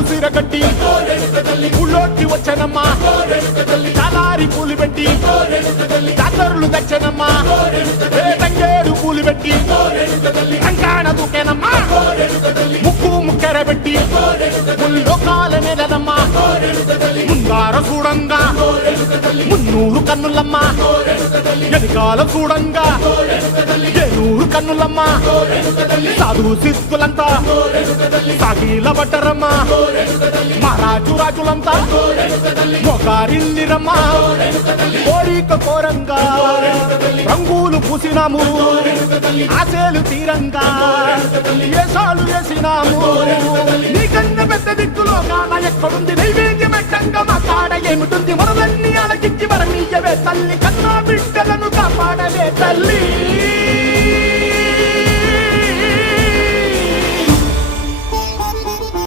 రంగు సీర కట్టి ఊళ్ళోకి వచ్చనమ్మా చాలారి పూలు పెట్టి జాతరులు తెచ్చనమ్మా తంగేడు పూలు పెట్టి కంకాణ దూకేనమ్మా ముక్కు ముక్కెర పెట్టి ముల్లోకాల నెలనమ్మా ముందార చూడంగా మున్నూరు కన్నులమ్మా వెనకాల చూడంగా ఏనూరు కన్నులమ్మా సాధు సిద్ధులంతా సాగిల పడ్డరమ్మా మహారాజు రాజులంతా మొగారిల్లిరమ్మా కోరిక కోరంగా రంగులు పూసినాము ఆశలు తీరంగా ఏసాలు వేసినాము నీకన్నా పెద్ద దిక్కులో కాన ఎక్కడుంది నైవేద్యం ఎట్టంగా మా కాడ ఏమిటుంది మనలన్నీ అలకిచ్చి వరనీయవే తల్లి